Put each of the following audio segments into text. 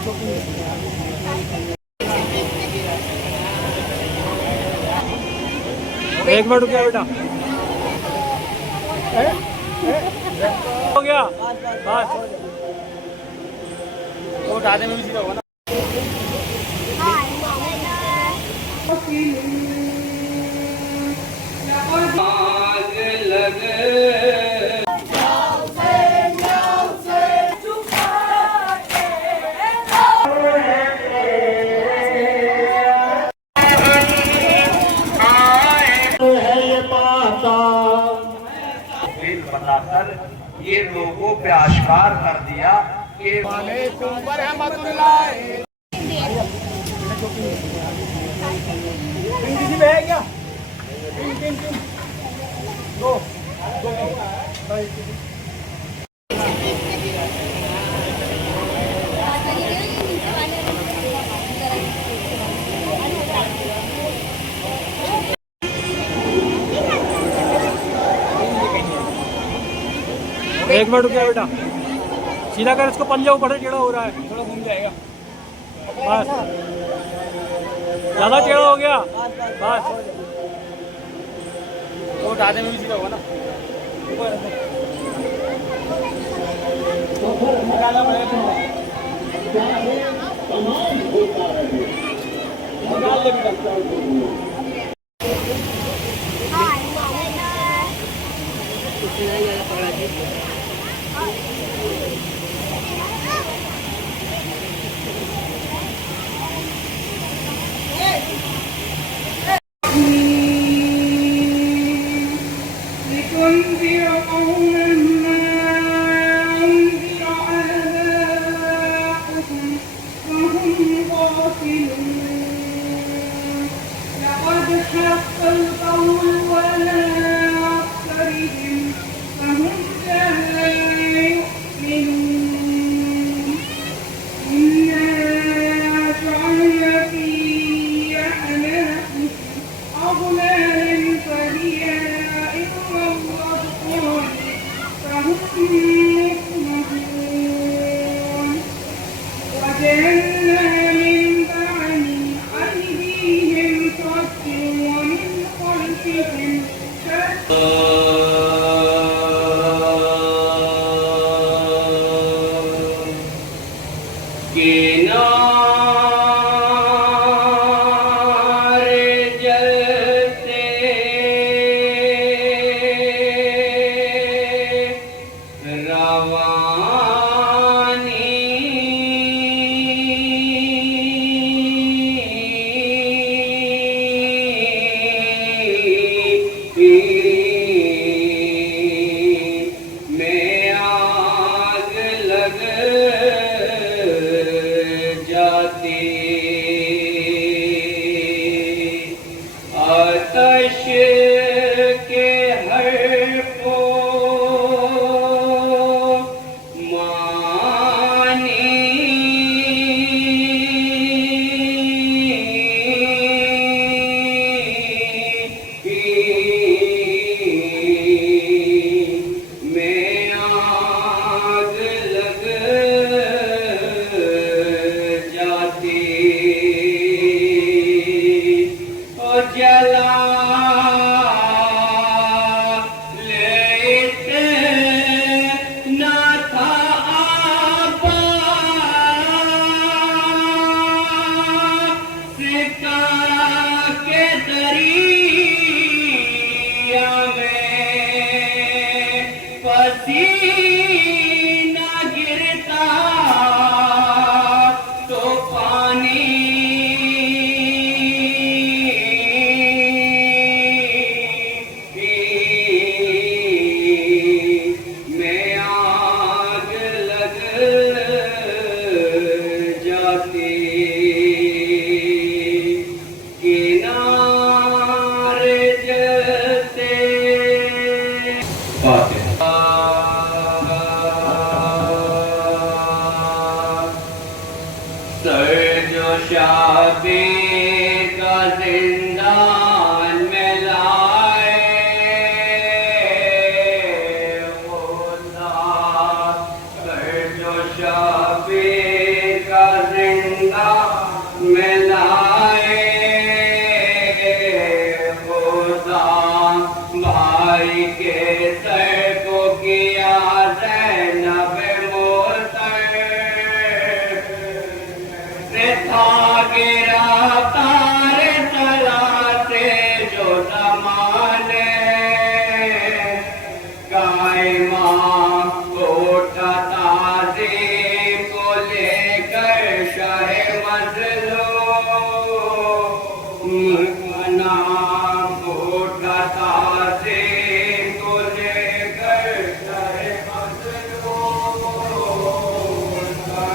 एक मिनट रुकिए बेटा। हो गया बस। वो उठा दे, मैं सीधा होगा ना। बताकर ये लोगों पे आश्कार कर दिया कि किसी में है क्या? दो एक मिनट रुकिए बेटा। सीधा कर इसको, पंजा ऊपर टेढ़ा हो रहा है, थोड़ा घूम जाएगा बस। ज़्यादा टेढ़ा हो गया बस। वो उठा दे, मैं सीधा होगा ना। निकाल ले बेटा। शाबे का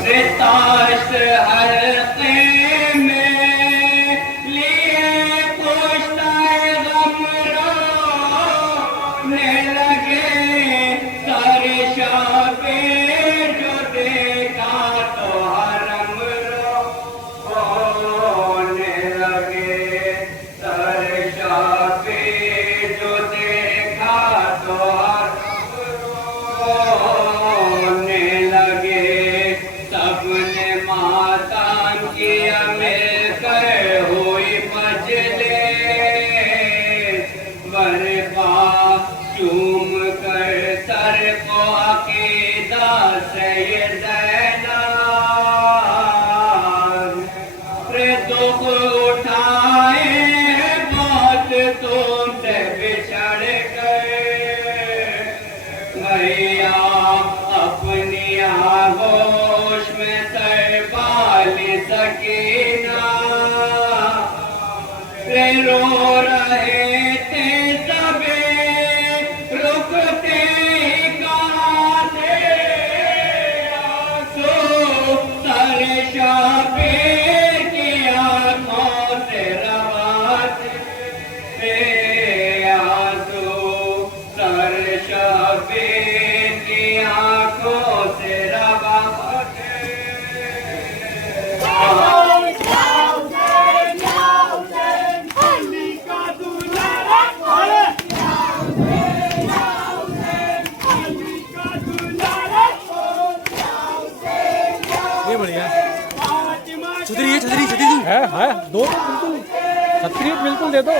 रिताश हल्के में लिए पुश्ताए गम रोने लगे सारे शाबे जो देखा तो हरम रोने लगे सारे शाबे जो देखा तो हरम रोने लगे सबने माता की मिलकर हुई मजले बरपा चूम कर सर को अकीदा से ये ज़ैनान रे दुख उठाए बहुत तुमसे बिछड़ गए मैया अपनी आगोश में सरबाली सकीना रे रो रहे थे सबे रुकते कहाँ थे आंसू सारे शाबे की आंखों से रवाते आंसू सारे शाबे की आंखों से रवाते ये बढ़िया छतरी छतरी छतरी है दो तो बिल्कुल छतरी बिल्कुल दे दो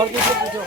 और किसी पूछो।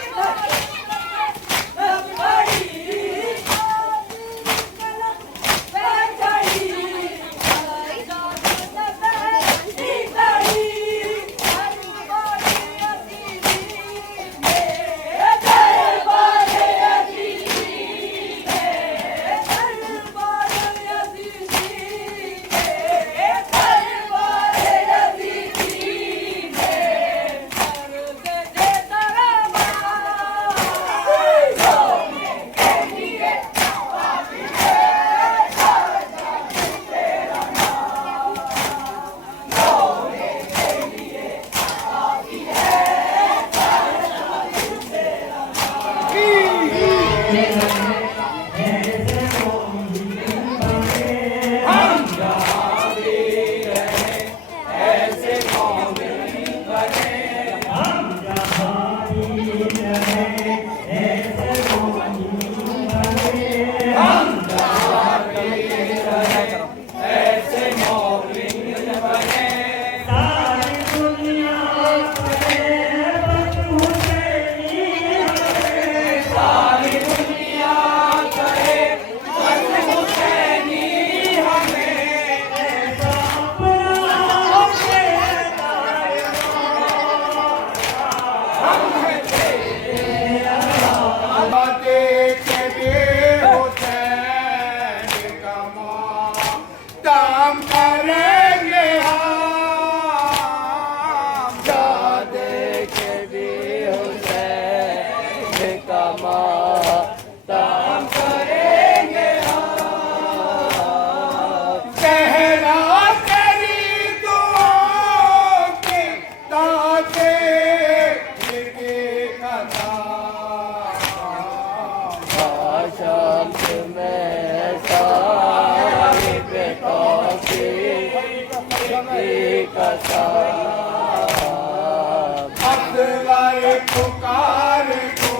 पुकार को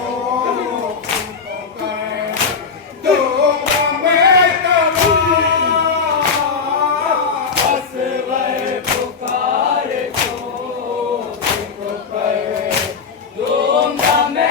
दो में पुकार को दो में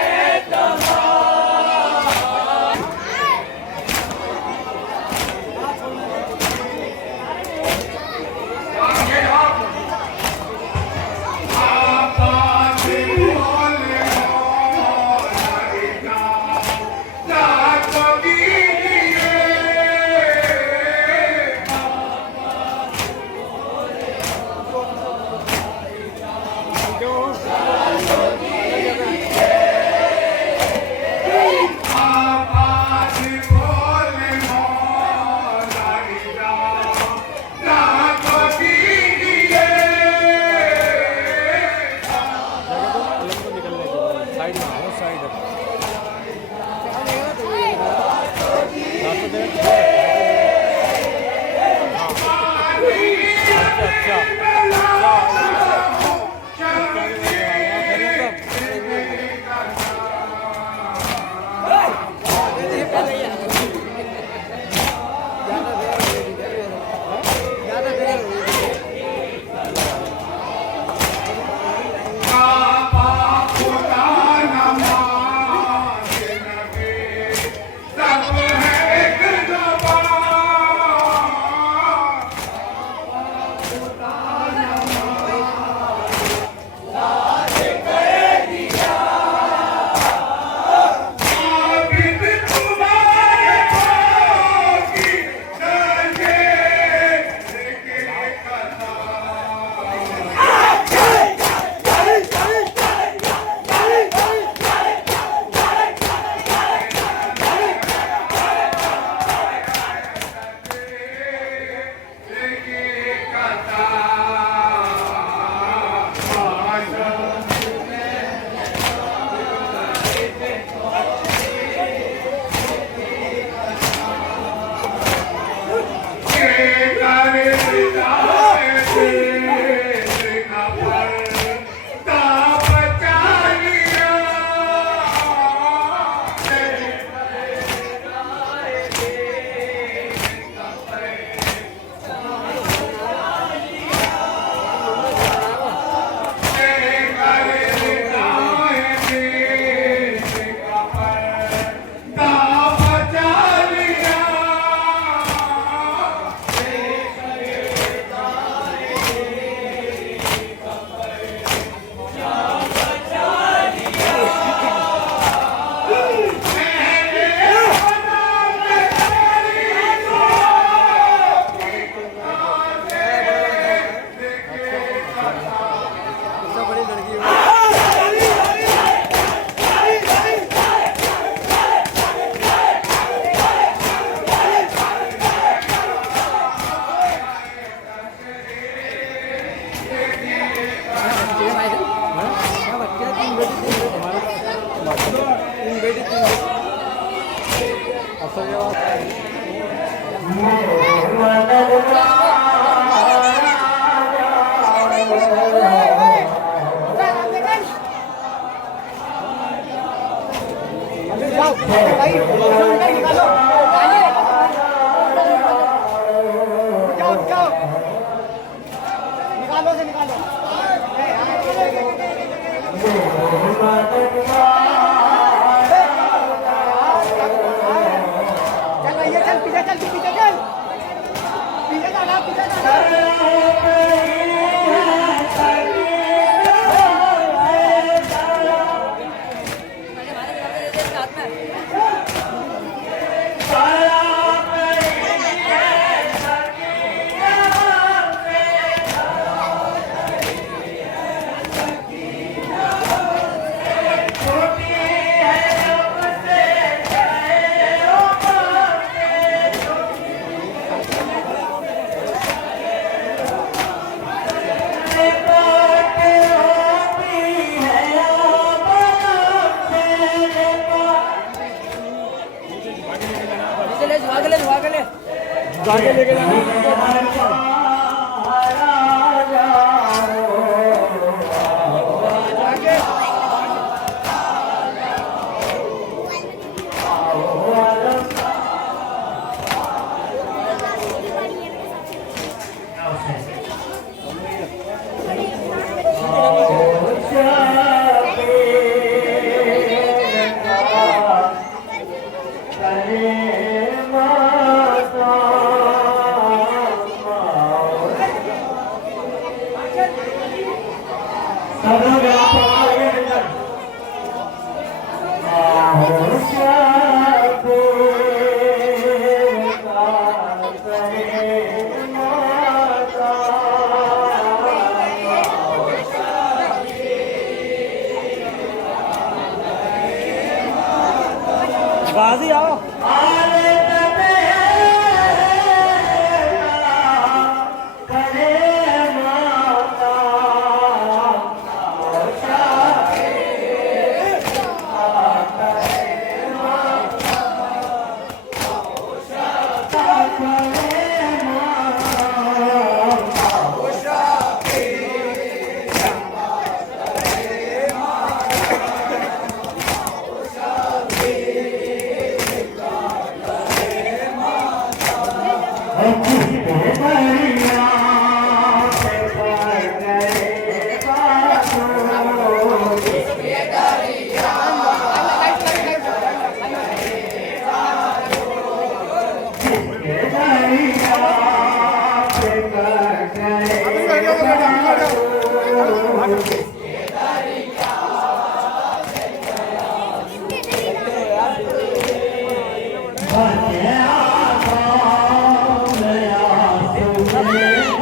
निकालो से निकालो चल भैया चल पीछे चल पीछे चल पीछे जाना पीछे जाना आगे लेके जाना गाजी आओ Yeah.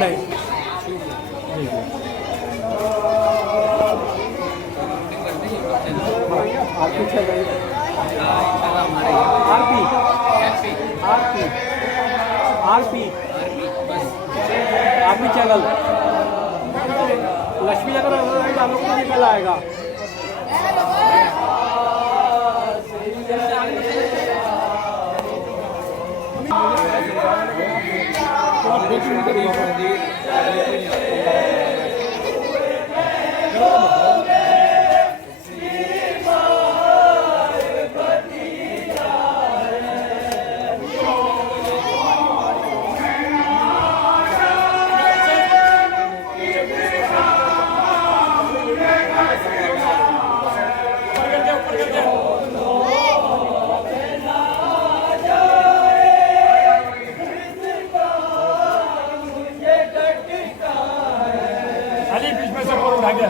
नहीं RP RP RP RP channel Laxmi Nagar हम लोग को निकल आएगा। अली बीच में से फोन उठा के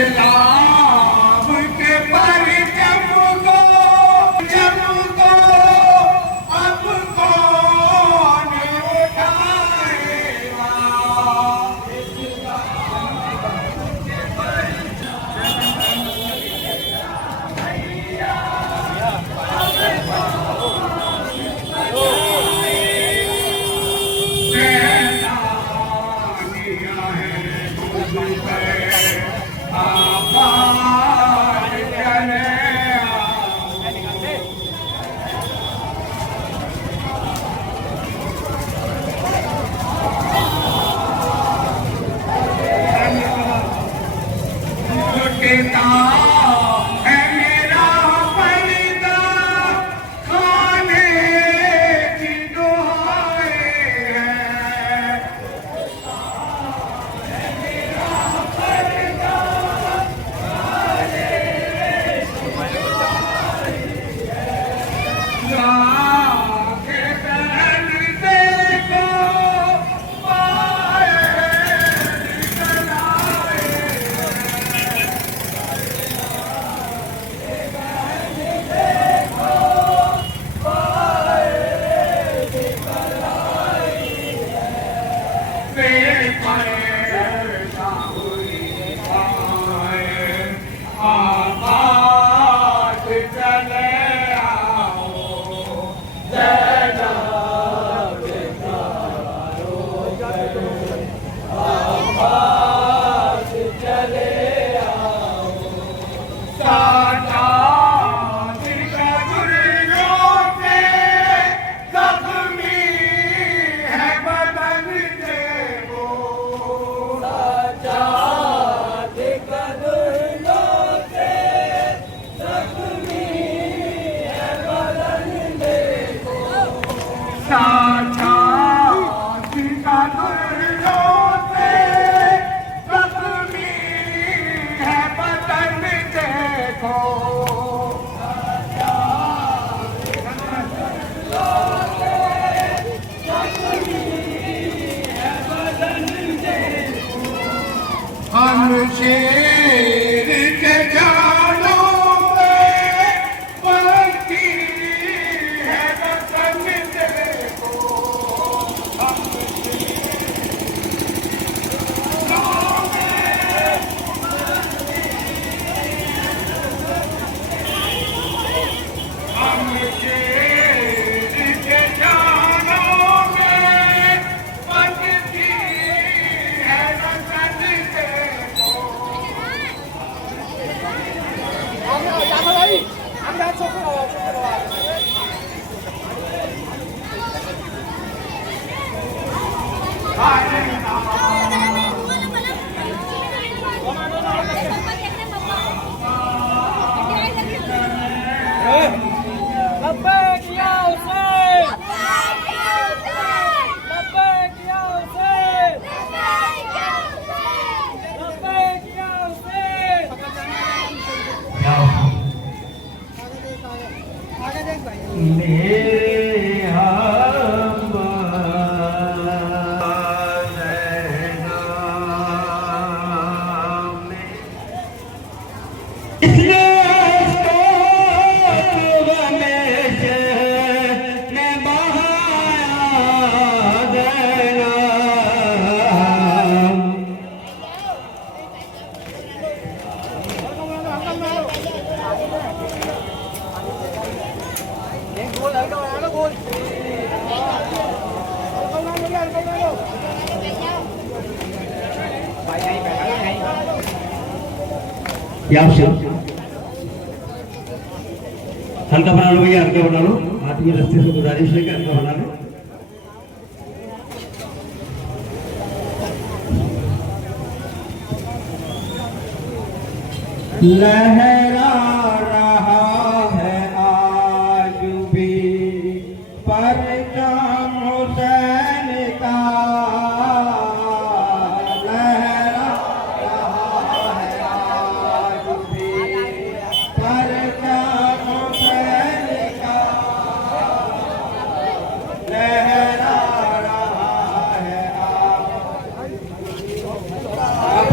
इस्लाम के परचम को अब कौन उठाएगा। मेरे हम इसने में से मैं बहाया देना एक गोल हल्का बना लो गोल हल्का बना लो भाई नहीं बैठा नहीं क्या हल्का बना लो भैया, हल्का बना लो। आप ये रस्ते से गुजारिश है कि हल्का बना लो। लहरा रहा है आज भी परचम हुसैन का, लहरा रहा है आज भी परचम हुसैन का, लहरा रहा है आप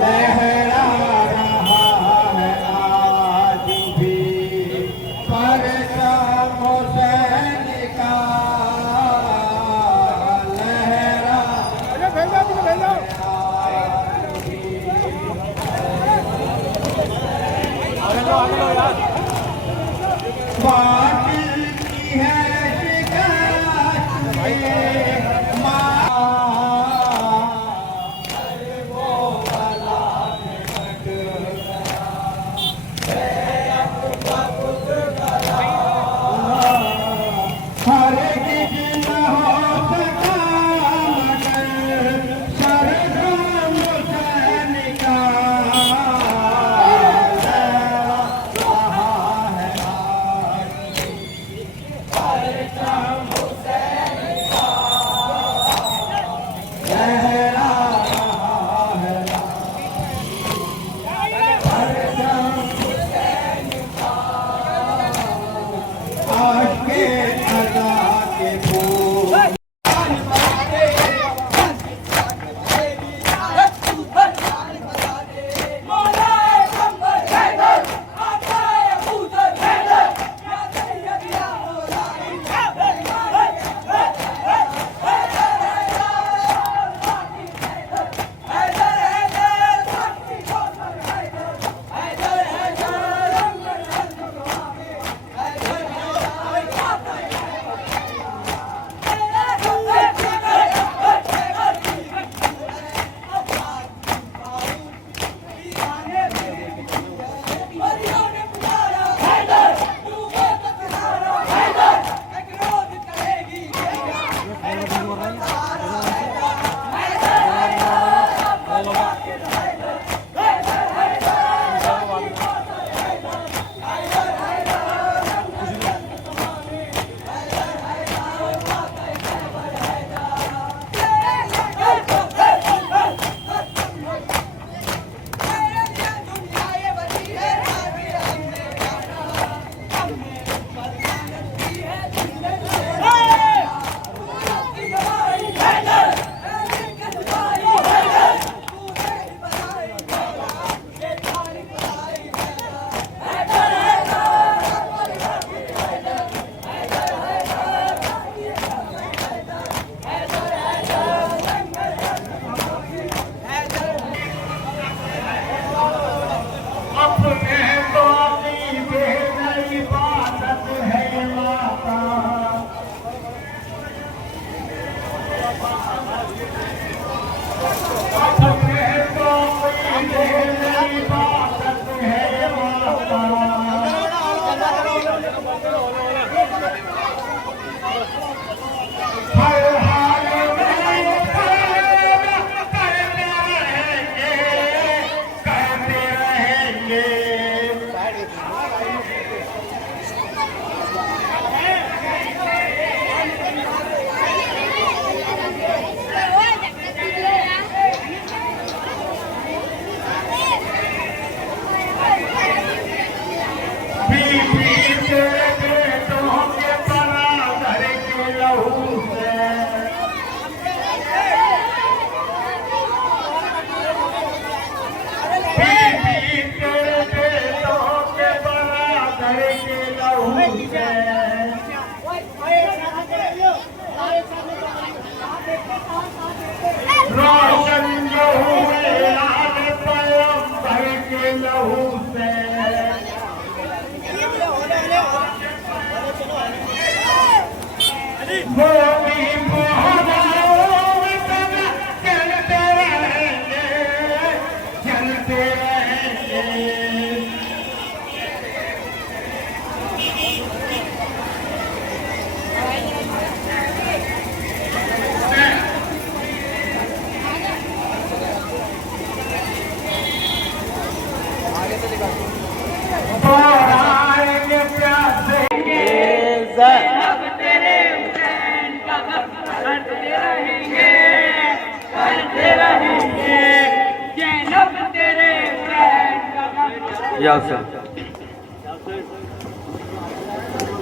लहरा रहा है आज भी परचम हुसैन का, लहरा भेज दो आगे लो यार बातिल की है शिकायत हर किस न हो सका मगर सरगम हुसैन का, लहरा रहा है आज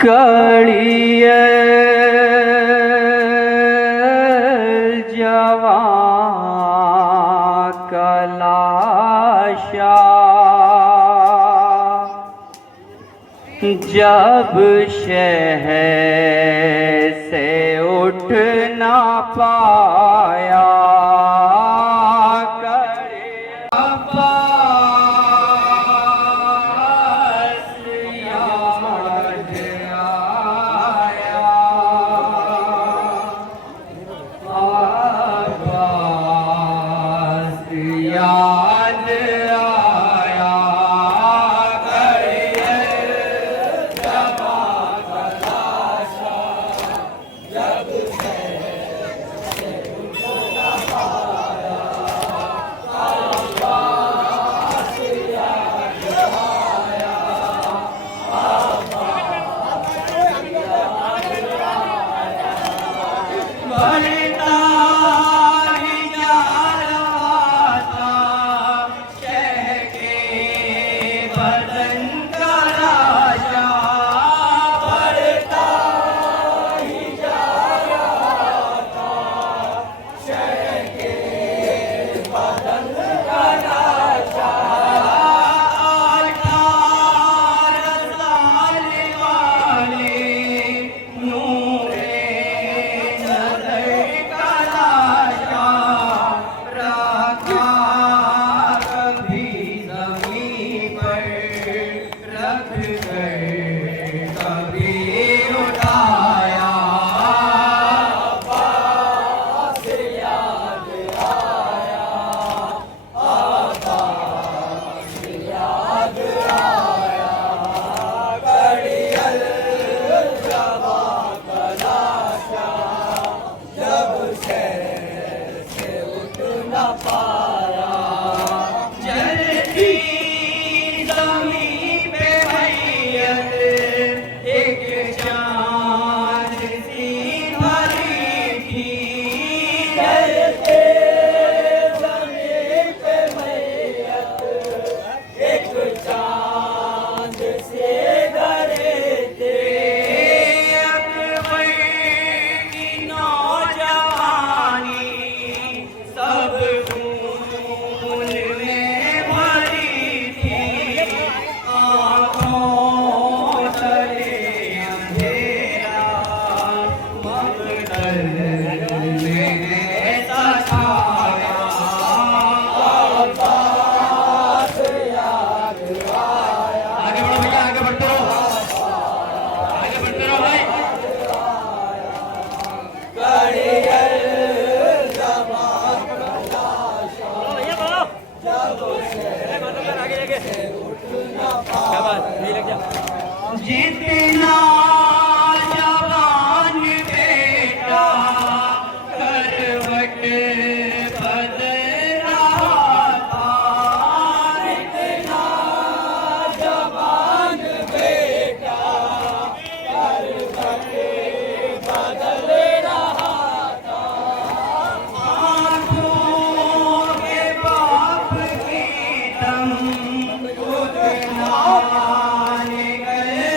कड़िय जवा कलाशा जब शहर से उठ ना पाया जितना जवान बेटा करवट बदल रहा था, जितना जवान बेटा करवट बदल रहा था, आंखों के बाप की दम उतना निकल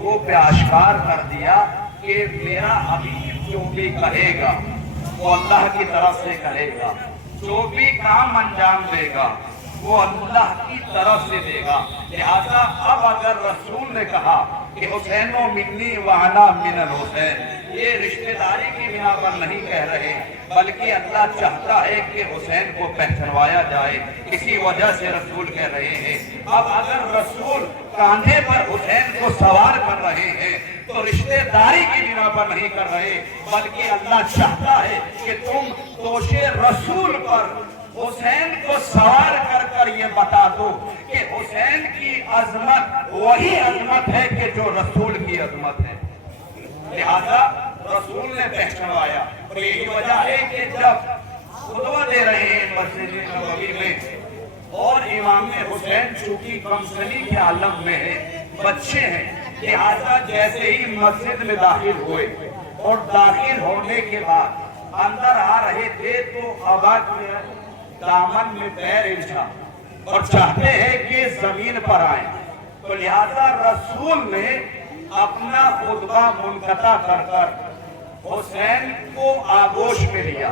लोगों पे आश्कार कर दिया कि मेरा हबीब जो भी कहेगा वो अल्लाह की तरफ से कहेगा, जो भी काम अंजाम देगा वो अल्लाह की तरफ से देगा। लिहाजा अब अगर रसूल ने कहा कि हुसैनो मिन्नी वाना मिनल हुसैन, ये रिश्तेदारी की बिना पर नहीं कह रहे, बल्कि अल्लाह चाहता है कि हुसैन को पहचानवाया जाए, इसी वजह से रसूल कह रहे हैं। अब अगर रसूल कांधे पर हुसैन को सवार कर रहे हैं तो रिश्तेदारी की बिना पर नहीं कर रहे, बल्कि अल्लाह चाहता है कि तुम दोषे रसूल पर हुसैन को सवार कर कर ये बता दो कि हुसैन की अजमत वही अजमत है कि जो रसूल की अजमत है। लिहाजा रसूल ने पहचानवाया। और यही वजह है कि जब खुतबा दे रहे हैं मस्जिद नबवी में और इमाम हुसैन चूंकि कमसनी के आलम में है, बच्चे हैं, लिहाजा जैसे ही मस्जिद में दाखिल हुए और दाखिल होने के बाद अंदर आ रहे थे तो अबाक दामन में पैर इल्झा और चाहते हैं कि जमीन पर आए, तो लिहाजा रसूल ने अपना खुतबा मुनक़ता कर कर हुसैन को आगोश में लिया।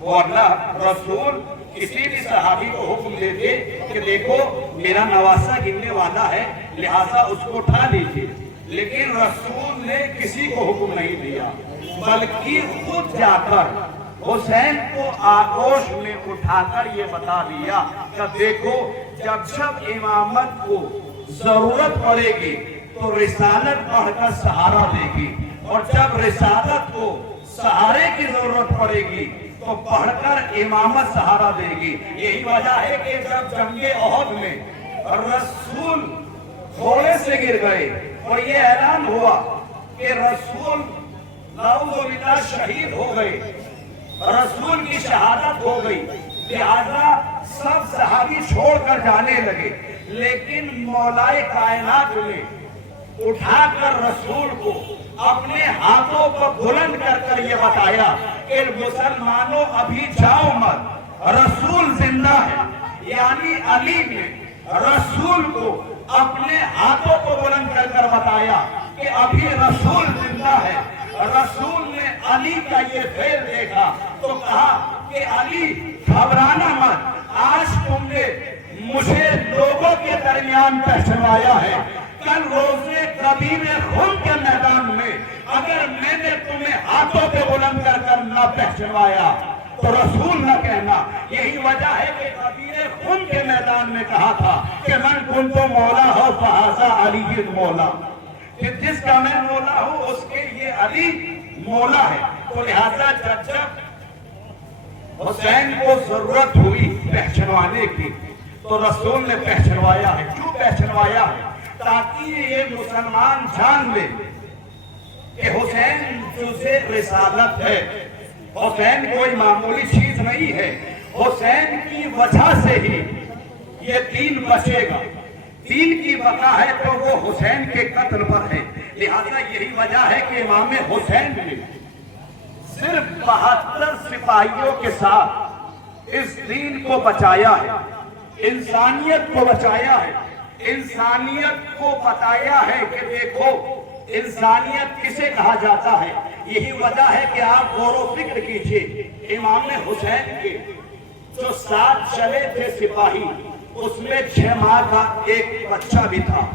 वरना रसूल किसी भी सहाबी को हुक्म देते कि देखो मेरा नवासा गिरने वाला है, लिहाजा उसको उठा लीजिए, लेकिन रसूल ने किसी को हुक्म नहीं दिया, बल्कि खुद जाकर हुसैन को आगोश में उठाकर ये बता दिया कि देखो जब जब इमामत को जरूरत पड़ेगी तो रिसालत पढ़कर सहारा देगी, और जब रिसालत को सहारे की जरूरत पड़ेगी तो पढ़कर इमामत सहारा देगी। यही वजह है कि जब जंगे ओहद में रसूल घोड़े से गिर गए और ये ऐलान हुआ कि रसूल नाउज़ुबिल्लाह शहीद हो गए, रसूल की शहादत हो गई, लिहाजा सब सहाबी छोड़कर जाने लगे, लेकिन मौलाए कायनात ने उठाकर रसूल को अपने हाथों पर बुलंद कर ये बताया कि मुसलमानों अभी जाओ मत, रसूल जिंदा है। यानी अली ने रसूल को अपने हाथों को बुलंद कर बताया कि अभी रसूल जिंदा है। रसूल ने अली का ये फेल देखा तो कहा कि अली घबराना मत, आज तुमने मुझे लोगों के दरमियान पहचानवाया है, कल रोज़े कबीर खुद के मैदान में अगर मैंने तुम्हें हाथों पे बुलंद कर न पहचानवाया तो रसूल न कहना। यही वजह है कि कबीर खुद के मैदान में कहा था कि मन कुन तो मौला हो फहाजा अली मौला, कि जिसका मैं मौला हूं उसके लिए अली मौला है। तो लिहाजा जब हुसैन को जरूरत हुई पहचानवाने की तो रसूल ने पहचानवाया है। क्यों पहचानवाया है? ताकि ये मुसलमान जान ले कि हुसैन जुज़े रिसालत है, हुसैन कोई मामूली चीज नहीं है, हुसैन की वजह से ही ये दीन बचेगा। दीन की बका है तो वो हुसैन के कत्ल पर है। लिहाजा यही वजह है कि इमाम हुसैन ने सिर्फ 72 सिपाहियों के साथ इस दीन को बचाया है, इंसानियत को बचाया है, इंसानियत को बताया है कि देखो इंसानियत किसे कहा जाता है। यही वजह है कि आप गौर व फिक्र कीजिए, इमाम हुसैन के जो साथ चले थे सिपाही, उसमें 6 माह का एक बच्चा भी था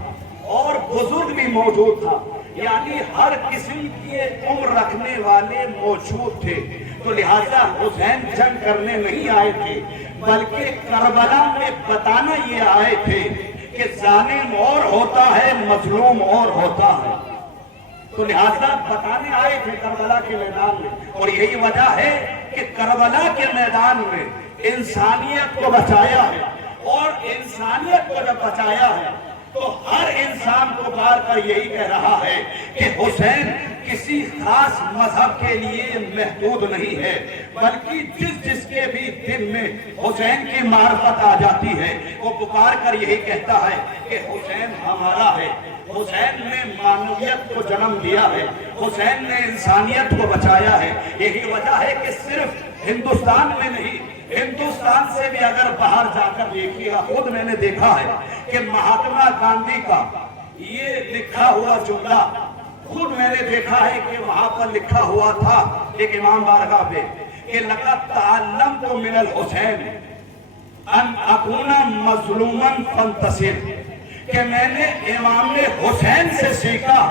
और बुजुर्ग भी मौजूद था, यानी हर किस्म की उम्र रखने वाले मौजूद थे। तो लिहाजा हुसैन जंग करने नहीं आए थे, बल्कि करबला में बताना ये आए थे कि जालिम और होता है, मजलूम और होता है। तो लिहाजा बताने आए थे करबला के मैदान में, और यही वजह है कि करबला के मैदान में इंसानियत को बचाया है। और इंसानियत को जब बचाया है तो हर इंसान पुकार कर यही कह रहा है कि हुसैन किसी खास मजहब के लिए महदूद नहीं है, बल्कि जिसके भी दिल में हुसैन की मार्फत आ जाती है वो पुकार कर यही कहता है कि हुसैन हमारा है। हुसैन ने मानवीयत को जन्म दिया है, हुसैन ने इंसानियत को बचाया है। यही वजह है कि सिर्फ हिंदुस्तान में नहीं, हिंदुस्तान से भी अगर बाहर जाकर देखिएगा, खुद मैंने देखा है कि महात्मा गांधी का ये लिखा हुआ जुमला खुद मैंने देखा है कि वहां पर लिखा हुआ था एक इमाम बारगाह पे कि लक़द तअल्लमतु मिनल हुसैन अन अकूना मज़लूमन फंतसिर, कि मैंने इमाम हुसैन से सीखा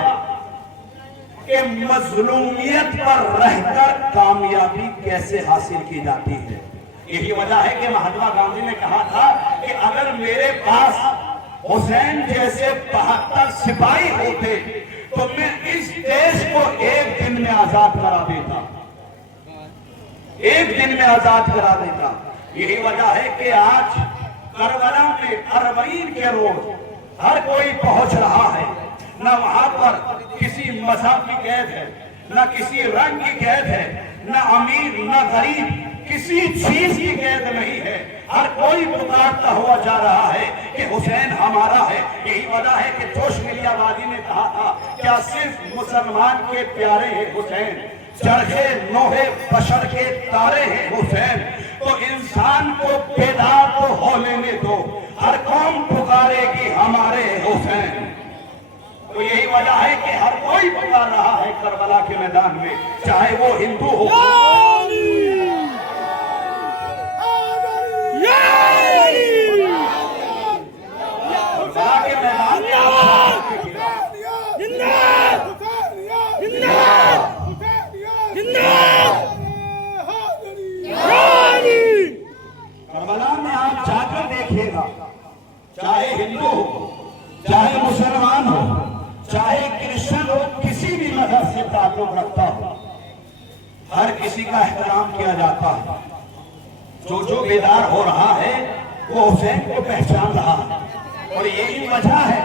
कि मजलूमियत पर रहकर कामयाबी कैसे हासिल की जाती है। यही वजह है कि महात्मा गांधी ने कहा था कि अगर मेरे पास हुसैन जैसे 72 सिपाही होते तो मैं इस देश को एक दिन में आजाद करा देता, एक दिन में आजाद करा देता। यही वजह है कि आज करबला में अरबईन के रोज हर कोई पहुंच रहा है। न वहां पर किसी मजहब की कैद है, न किसी रंग की कैद है, न अमीर न गरीब, किसी चीज की कैद नहीं है। हर कोई पुकारता हुआ जा रहा है कि हुसैन हमारा है। यही वजह है कि जोश मिलियावादी ने कहा था क्या सिर्फ मुसलमान के प्यारे हैं हुसैन, चरखे नोहे बशर के तारे हैं हुसैन। तो इंसान को बेदार तो हो लेने दो, हर कौम पुकारेगी हमारे हुसैन। तो यही वजह है कि हर कोई पुकार रहा है करबला के मैदान में, चाहे वो हिंदू हो, करबला के मैदान करबला में आप जाकर देखिएगा, चाहे हिंदू हो, चाहे मुसलमान हो, चाहे क्रिश्चियन हो, किसी भी मजहब से ताल्लुक रखता हो, हर किसी का एहतराम किया जाता है। जो बेदार हो रहा है वो हुसैन को पहचान रहा है। और यही वजह है,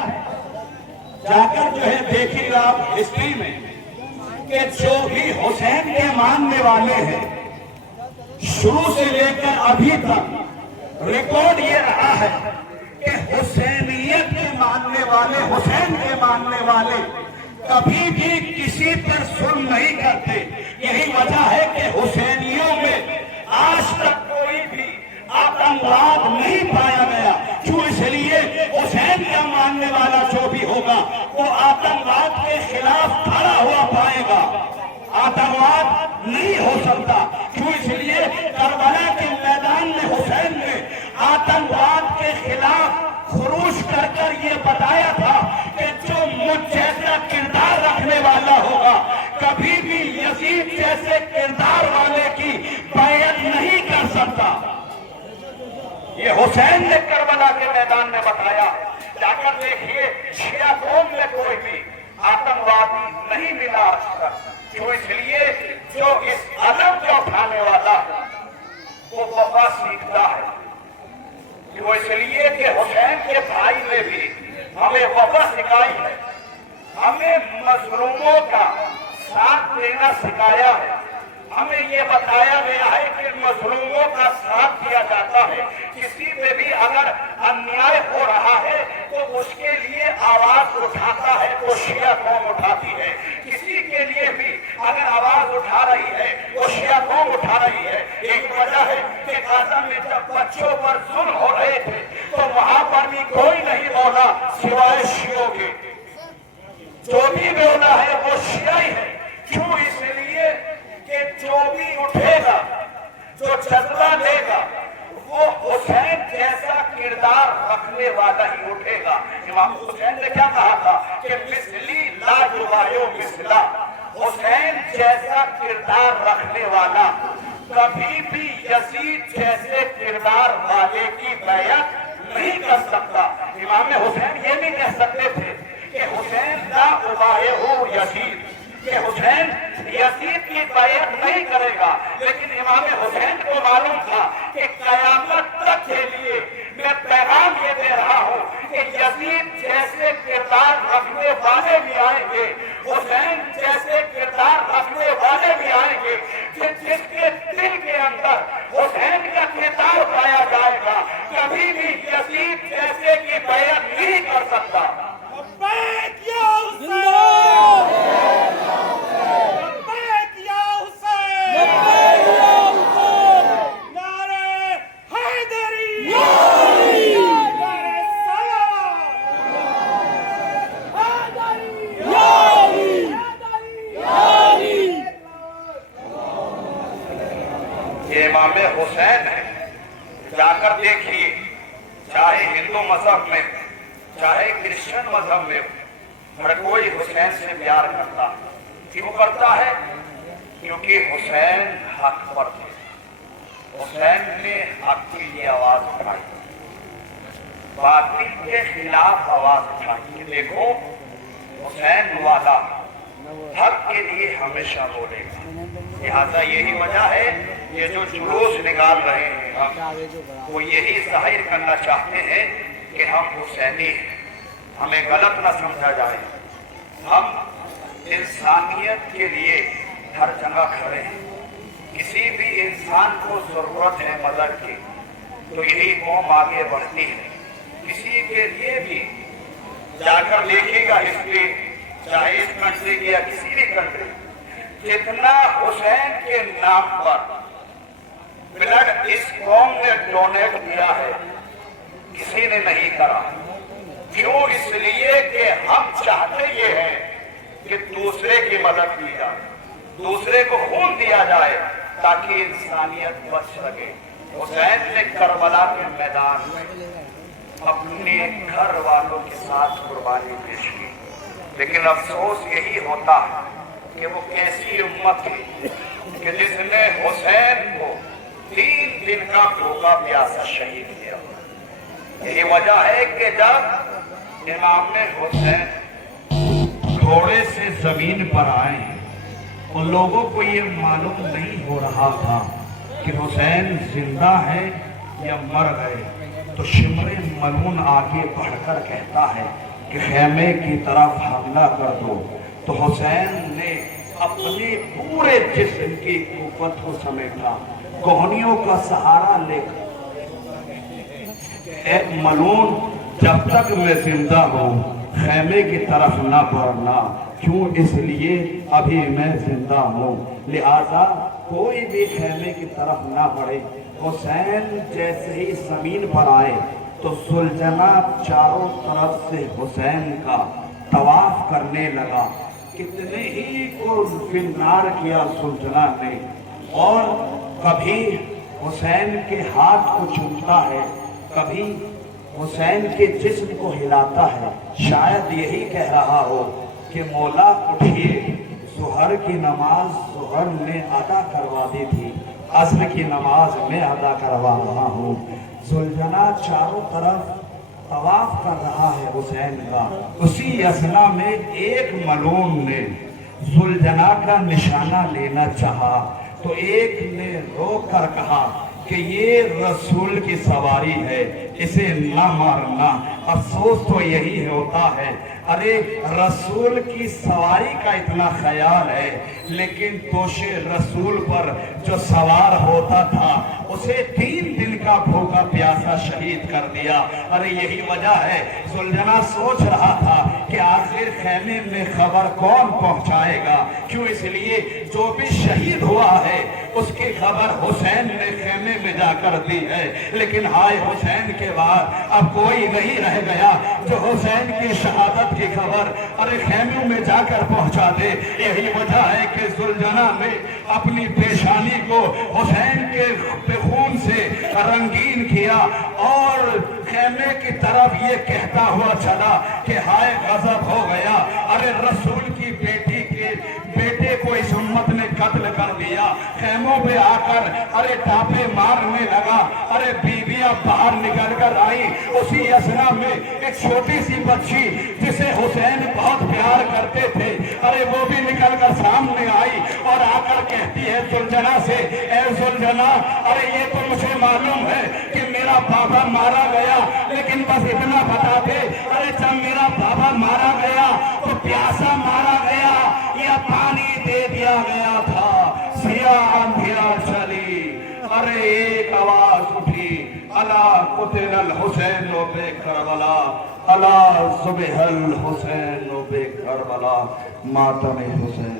जाकर जो है देखिएगा आप हिस्ट्री में कि जो भी हुसैन के मानने वाले हैं शुरू से लेकर अभी तक रिकॉर्ड ये रहा है कि हुसैनियत के मानने वाले, हुसैन के मानने वाले कभी भी किसी पर जुल्म नहीं करते। यही वजह है कि हुसैनियों में आज तक कोई भी आतंकवाद नहीं पाया गया। क्यों? इसलिए हुसैन का मानने वाला जो भी होगा वो आतंकवाद के खिलाफ खड़ा हुआ पाएगा, आतंकवाद नहीं हो सकता। क्यों? इसलिए करबला के मैदान में हुसैन ने आतंकवाद के खिलाफ खुरूज कर ये बताया था कि जो मुझ जैसा किरदार रखने वाला होगा कभी भी यजीद जैसे किरदार वाले की बैयत नहीं कर सकता। ये हुसैन ने करबला के मैदान में बताया। जाकर देखिए, शिया कौम में कोई भी आतंकवादी नहीं मिला आज तक। क्यों? इसलिए जो इस अदम को उठाने वाला वो वफा सीखता है। वो इसलिए कि हुसैन के भाई ने भी हमें वफा सिखाई है, हमें मजलूमों का साथ देना सिखाया है। हमें ये बताया गया है कि मजलूमों का साथ दिया जाता है। किसी पे भी अगर अन्याय हो रहा है तो उसके लिए आवाज उठाता है तो शिया कौम उठाती है। किसी के लिए भी अगर आवाज उठा रही है वो शिया कौम उठा रही है। एक वजह है कि गाजा में जब बच्चों पर जुल्म हो रहे थे तो वहां पर भी कोई नहीं बोला सिवाय शियों के। जो भी बोला है वो शिया ही है। क्यों? इसलिए कि जो भी उठेगा, जो जज्बा देगा, वो हुसैन जैसा किरदार रखने वाला ही उठेगा। इमाम हुसैन ने क्या कहा था कि मिसली ला युवायो मिसला, हुसैन जैसा किरदार रखने वाला कभी भी यजीद जैसे किरदार वाले की बैयत नहीं कर सकता। इमाम हुसैन ये भी कह सकते थे कि हुसैन ला उबायहु यजीद, कि हुसैन यजीद की बैयत नहीं करेगा। लेकिन इमाम हुसैन को मालूम था कि कयामत तक के लिए मैं पैगाम ये दे रहा हूँ कि यजीद जैसे किरदार रखने वाले भी आएंगे, हुसैन जैसे किरदार रखने वाले भी आएंगे, जिसके दिल के अंदर हुसैन का किरदार पाया जाएगा कभी भी यजीद जैसे की बैयत नहीं कर सकता। जाकर देखिए, चाहे हिंदू मजहब में, चाहे क्रिश्चियन मजहब में, हर कोई हुसैन से प्यार करता है। क्यों करता है? क्योंकि हुसैन हक पर थे, हुसैन ने हक के लिए आवाज उठाई, बातिल के खिलाफ आवाज उठाई कि देखो हुसैन वाला हक के लिए हमेशा बोलेगा। लिहाजा यही वजह है ये जो जुलूस निकाल रहे हैं हम, वो यही जाहिर करना चाहते हैं कि हम हुसैनी हैं, हमें गलत न समझा जाए। हम इंसानियत के लिए हर जगह खड़े हैं। किसी भी इंसान को जरूरत है मदद की तो यही कौम आगे बढ़ती है। किसी के लिए भी जाकर देखिएगा हिस्ट्री, चाहे इस कंट्री की या किसी भी कंट्री, जितना हुसैन के नाम पर ब्लड इस कौम ने डोनेट किया है किसी ने नहीं करा। क्यों? इसलिए कि हम चाहते ये हैं कि दूसरे की मदद की जाए, दूसरे को खून दिया जाए ताकि इंसानियत बच सके। हुसैन ने करबला के मैदान में अपने घर वालों के साथ कुर्बानी पेश की, लेकिन अफसोस यही होता है कि वो कैसी उम्मत थी कि जिसने हुसैन को 3 दिन का भूखा प्यासा शहीद किया। यही वजह है कि जब इमाम हुसैन घोड़े से जमीन पर आए, उन लोगों को ये मालूम नहीं हो रहा था कि हुसैन जिंदा है या मर गए, तो शिमरे मलून आगे बढ़कर कहता है कि खेमे की तरफ हमला कर दो। तो हुसैन ने अपने पूरे जिस्म की कुव्वत को समेटा, कोहनियों का सहारा लेकर, एक मलून जब तक मैं जिंदा हूँ खेमे की तरफ ना बढ़ना, क्यों? इसलिए अभी मैं जिंदा हूँ, लिहाजा कोई भी खेमे की तरफ ना बढ़े। हुसैन जैसे ही जमीन पर आए तो सुलझना चारों तरफ से हुसैन का तवाफ करने लगा। कितने ही को फिरनार किया सुलझना ने, और कभी हुसैन के हाथ को चूमता है, कभी हुसैन के जिस्म को हिलाता है। शायद यही कह रहा हो कि मौला उठिए, सुहर की नमाज सुहर ने अदा करवा दी थी, असर की नमाज में अदा करवा रहा हूँ। सुलझना चारों तरफ तवाफ कर रहा है हुसैन का। उसी असना में एक मलून ने सुलझना का निशाना लेना चाहा, तो एक ने रोक कर कहा कि ये रसूल की सवारी है, इसे ना मारना। अफसोस तो यही होता है, अरे रसूल की सवारी का इतना ख्याल है, लेकिन तोशे रसूल पर जो सवार होता था उसे 3 दिन का भूखा प्यासा शहीद कर दिया। अरे यही वजह है, सुलझना सोच रहा था कि आखिर खेमे में खबर कौन पहुंचाएगा। क्यों? इसलिए जो भी शहीद हुआ है उसकी खबर हुसैन ने खेमे में जाकर दी है, लेकिन हाय हुसैन के बाद अब कोई नहीं रह गया जो हुसैन की शहादत की खबर अरे खेमे में जाकर पहुंचा दे। यही वजह है कि सुलझना ने अपनी पेशानी को हुसैन के खून से रंगीन किया और खेमे की तरफ ये कहता हुआ चला कि हाय गजब हो गया, अरे रसूल की बेटी के बेटे को इस उम्मत ने कत्ल कर दिया। खेमों पे आकर अरे टापे मारने लगा, अरे बीबियां बाहर निकल कर आई। उसी असना में एक छोटी सी बच्ची जिसे हुसैन बहुत प्यार करते थे, अरे वो भी निकल कर सामने आई और आकर कहती है सुलझना से, ए सुलझना, अरे ये तो मुझे मालूम है कि मेरा बाबा मारा गया, लेकिन बस इतना बता दे, अरे जब मेरा बाबा मारा गया तो प्यासा मारा गया या पानी दे दिया गया था, सिया अंधिया चली। अरे एक आवाज उठी, अला कुतिल हुसैन बे करबला, अला सुबहल हुसैन बे करबला, मातम हुसैन।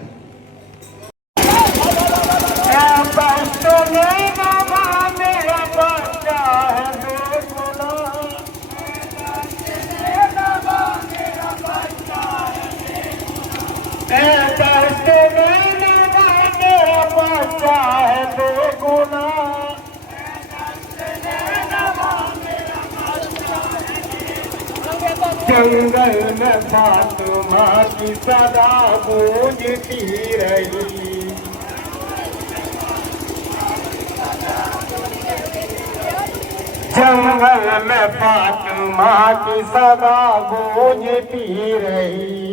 मेरा बच्चा है बेगुनाह, जंगल में फातिमा की सदा गूंजती रही। जंगल में फातिमा की सदा गूंजती रही।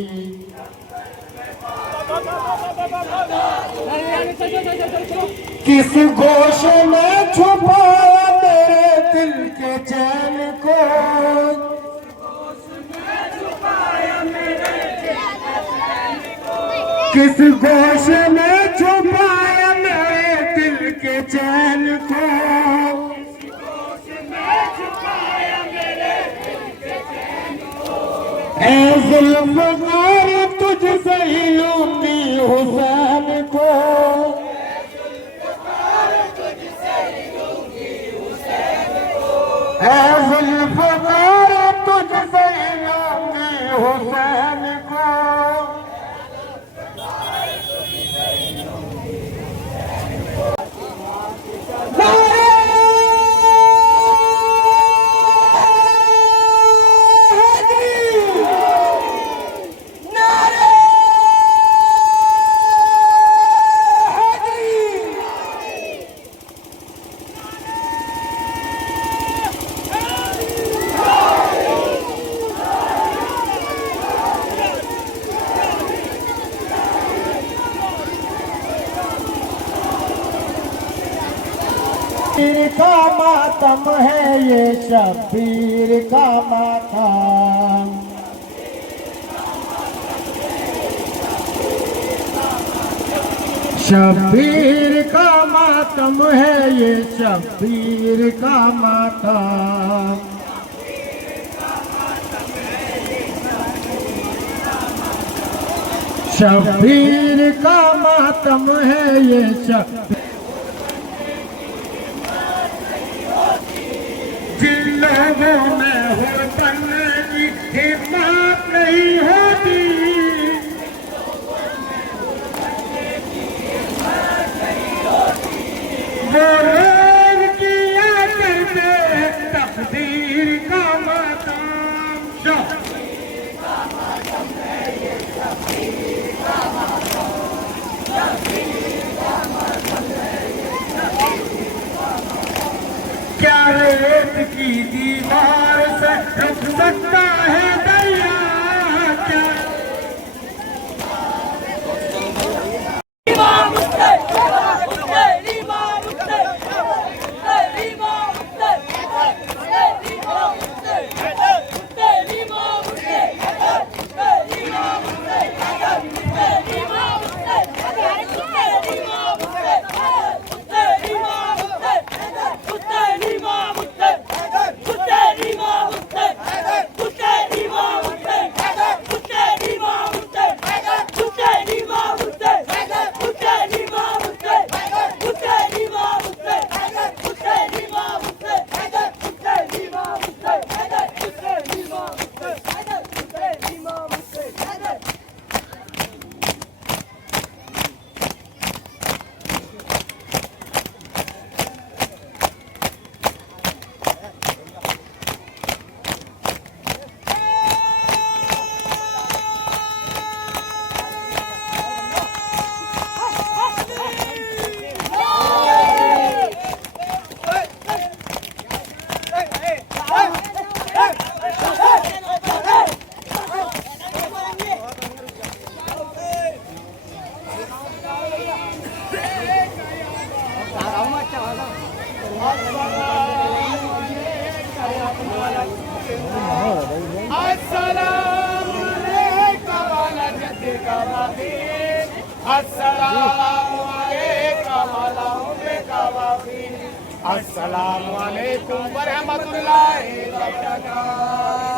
किस गोश में छुपाया मेरे दिल के चैन को। किस गोश में छुपाया मेरे दिल के चैन को। ऐ ज़ुल्फ़कार तुझसे ही लूंगी हुसैन को। ऐ ज़ुल्फ़कार तुझसे ही लूंगी हुसैन को। शब्बीर का मातम है ये, शब्बीर का मातम। शब्बीर का मातम है ये, शब्बीर का मातम। शब्बीर का मातम है ये, शब्बीर। जिन लोगों में हो बनने की हिम्मत नहीं होती, वो लोग किया करते तकदीर का मातम। क्या रेत की दीवार से रुक सकता है दरिया? क्या अस्सलामु अलैकुम व रहमतुल्लाहि व बरकातहू।